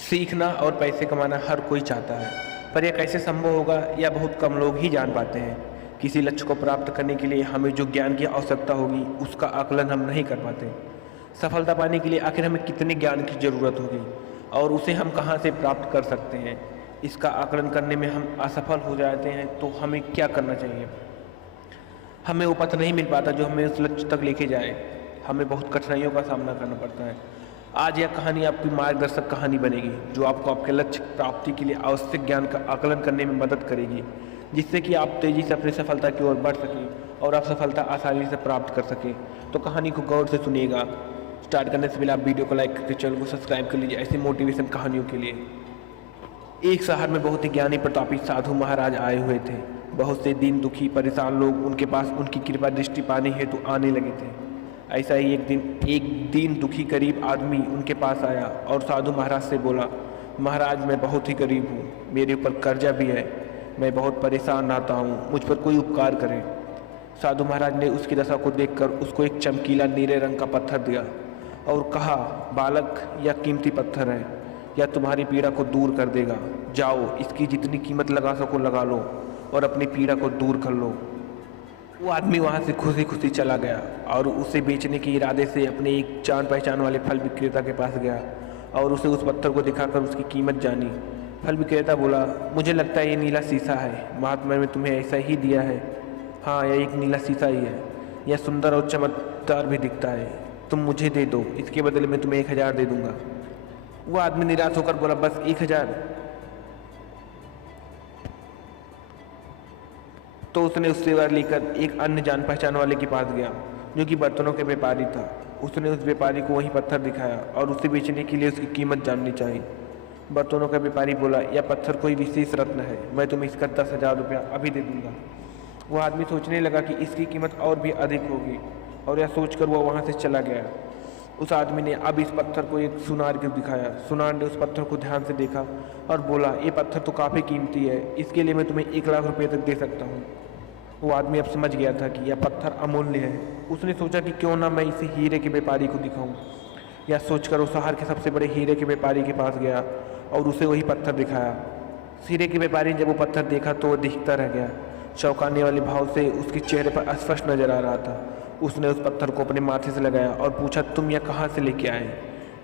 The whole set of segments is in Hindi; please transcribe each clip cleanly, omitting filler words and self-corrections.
सीखना और पैसे कमाना हर कोई चाहता है, पर यह कैसे संभव होगा यह बहुत कम लोग ही जान पाते हैं। किसी लक्ष्य को प्राप्त करने के लिए हमें जो ज्ञान की आवश्यकता होगी उसका आकलन हम नहीं कर पाते। सफलता पाने के लिए आखिर हमें कितने ज्ञान की ज़रूरत होगी और उसे हम कहाँ से प्राप्त कर सकते हैं, इसका आकलन करने में हम असफल हो जाते हैं तो हमें क्या करना चाहिए। हमें वो पथ नहीं मिल पाता जो हमें उस लक्ष्य तक लेके जाए, हमें बहुत कठिनाइयों का सामना करना पड़ता है। आज यह कहानी आपकी मार्गदर्शक कहानी बनेगी जो आपको आपके लक्ष्य प्राप्ति के लिए आवश्यक ज्ञान का आकलन करने में मदद करेगी, जिससे कि आप तेज़ी से अपनी सफलता की ओर बढ़ सकें और आप सफलता आसानी से प्राप्त कर सकें। तो कहानी को गौर से सुनिएगा। स्टार्ट करने से पहले आप वीडियो को लाइक करके चैनल को सब्सक्राइब कर लीजिए ऐसी मोटिवेशन कहानियों के लिए। एक शहर में बहुत ही ज्ञानी प्रतापी साधु महाराज आए हुए थे। बहुत से दीन दुखी परेशान लोग उनके पास उनकी कृपा दृष्टि पाने हेतु आने लगे थे। ऐसा ही एक दीन दुखी गरीब आदमी उनके पास आया और साधु महाराज से बोला, महाराज मैं बहुत ही गरीब हूँ, मेरे ऊपर कर्जा भी है, मैं बहुत परेशान रहता हूँ, मुझ पर कोई उपकार करें। साधु महाराज ने उसकी दशा को देखकर उसको एक चमकीला नीले रंग का पत्थर दिया और कहा, बालक यह कीमती पत्थर है, यह तुम्हारी पीड़ा को दूर कर देगा, जाओ इसकी जितनी कीमत लगा सको लगा लो और अपनी पीड़ा को दूर कर लो। वो आदमी वहाँ से खुशी खुशी चला गया और उसे बेचने के इरादे से अपने एक जान पहचान वाले फल विक्रेता के पास गया और उसे उस पत्थर को दिखाकर उसकी कीमत जानी। फल विक्रेता बोला, मुझे लगता है ये नीला शीशा है, महात्मा ने तुम्हें ऐसा ही दिया है। हाँ यह एक नीला शीशा ही है, यह सुंदर और चमकदार भी दिखता है, तुम मुझे दे दो, इसके बदले में तुम्हें 1000 दे दूंगा। वो आदमी निराश होकर बोला, बस 1000? तो उसने उससे वर लेकर एक अन्य जान पहचान वाले के पास गया जो कि बर्तनों के व्यापारी था। उसने उस व्यापारी को वही पत्थर दिखाया और उसे बेचने के लिए उसकी कीमत जाननी चाहिए। बर्तनों का व्यापारी बोला, यह पत्थर कोई विशेष रत्न है, मैं तुम्हें इसका 10,000 रुपया अभी दे दूंगा। वह आदमी सोचने लगा कि इसकी कीमत और भी अधिक होगी और यह सोचकर वह वहाँ से चला गया। उस आदमी ने अब इस पत्थर को एक सुनार को दिखाया। सुनार ने उस पत्थर को ध्यान से देखा और बोला, ये पत्थर तो काफ़ी कीमती है, इसके लिए मैं तुम्हें 1 लाख रुपये तक दे सकता हूँ। वो आदमी अब समझ गया था कि यह पत्थर अमूल्य है। उसने सोचा कि क्यों ना मैं इसे हीरे के व्यापारी को दिखाऊं। यह सोचकर वो शहर के सबसे बड़े हीरे के व्यापारी के पास गया और उसे वही पत्थर दिखाया। हीरे के व्यापारी ने जब वो पत्थर देखा तो वो दिखता रह गया। चौंकाने वाले भाव से उसके चेहरे पर स्पष्ट नजर आ रहा था। उसने उस पत्थर को अपने माथे से लगाया और पूछा, तुम यह कहाँ से लेके आए?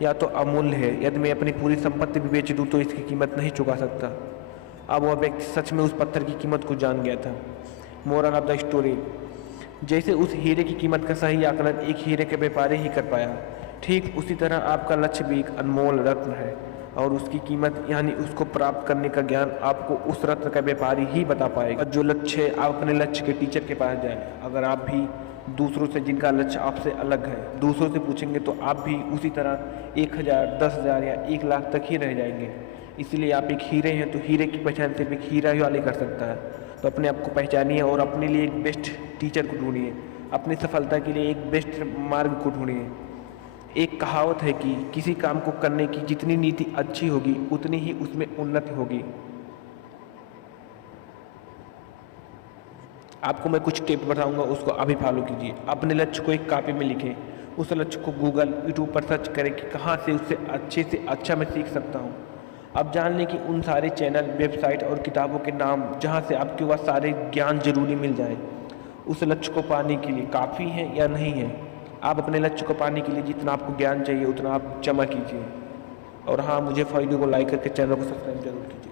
यह तो अमूल्य है, यदि मैं अपनी पूरी संपत्ति भी बेच दूँ तो इसकी कीमत नहीं चुका सकता। अब वह व्यक्ति सच में उस पत्थर की कीमत को जान गया था। मोरल ऑफ द स्टोरी, जैसे उस हीरे की कीमत का सही आकलन एक हीरे के व्यापारी ही कर पाया, ठीक उसी तरह आपका लक्ष्य भी एक अनमोल रत्न है और उसकी कीमत यानी उसको प्राप्त करने का ज्ञान आपको उस रत्न का व्यापारी ही बता पाएगा। जो लक्ष्य है, आप अपने लक्ष्य के टीचर के पास जाएं। अगर आप भी दूसरों से जिनका लक्ष्य आपसे अलग है दूसरों से पूछेंगे तो आप भी उसी तरह 1000, 10,000 या 1 लाख तक ही रह जाएंगे। इसलिए आप एक हीरे हैं तो हीरे की पहचान सिर्फ एक हीरा ही वाले कर सकता है। तो अपने आप को पहचानिए और अपने लिए एक बेस्ट टीचर को ढूंढिए, अपनी सफलता के लिए एक बेस्ट मार्ग को ढूंढिए। एक कहावत है कि किसी काम को करने की जितनी नीति अच्छी होगी उतनी ही उसमें उन्नति होगी। आपको मैं कुछ टिप बताऊंगा, उसको अभी फॉलो कीजिए। अपने लक्ष्य को एक कॉपी में लिखें, उस लक्ष्य को गूगल यूट्यूब पर सर्च करें कि कहाँ से उससे अच्छे से अच्छा मैं सीख सकता हूँ। अब जान लें कि उन सारे चैनल, वेबसाइट और किताबों के नाम जहाँ से आपके वह सारे ज्ञान जरूरी मिल जाए। उस लक्ष्य को पाने के लिए काफ़ी है या नहीं है। आप अपने लक्ष्य को पाने के लिए जितना आपको ज्ञान चाहिए उतना आप जमा कीजिए। और हाँ, मुझे वीडियो को लाइक करके चैनल को सब्सक्राइब जरूर कीजिए।